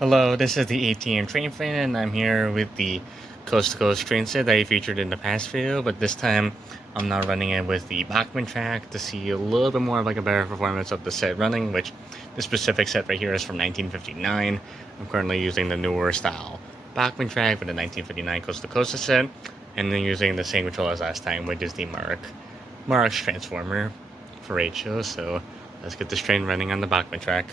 Hello, this is the ATM train fan, and I'm here with the Coast to Coast train set that I featured in the past video, but this time I'm now running it with the Bachmann track to see a little bit more of like a better performance of the set running, which the specific set right here is from 1959. I'm currently using the newer style Bachmann track with the 1959 Coast to Coast set, and then using the same control as last time, which is the Mark's transformer for ratio. So let's get this train running on the Bachmann track.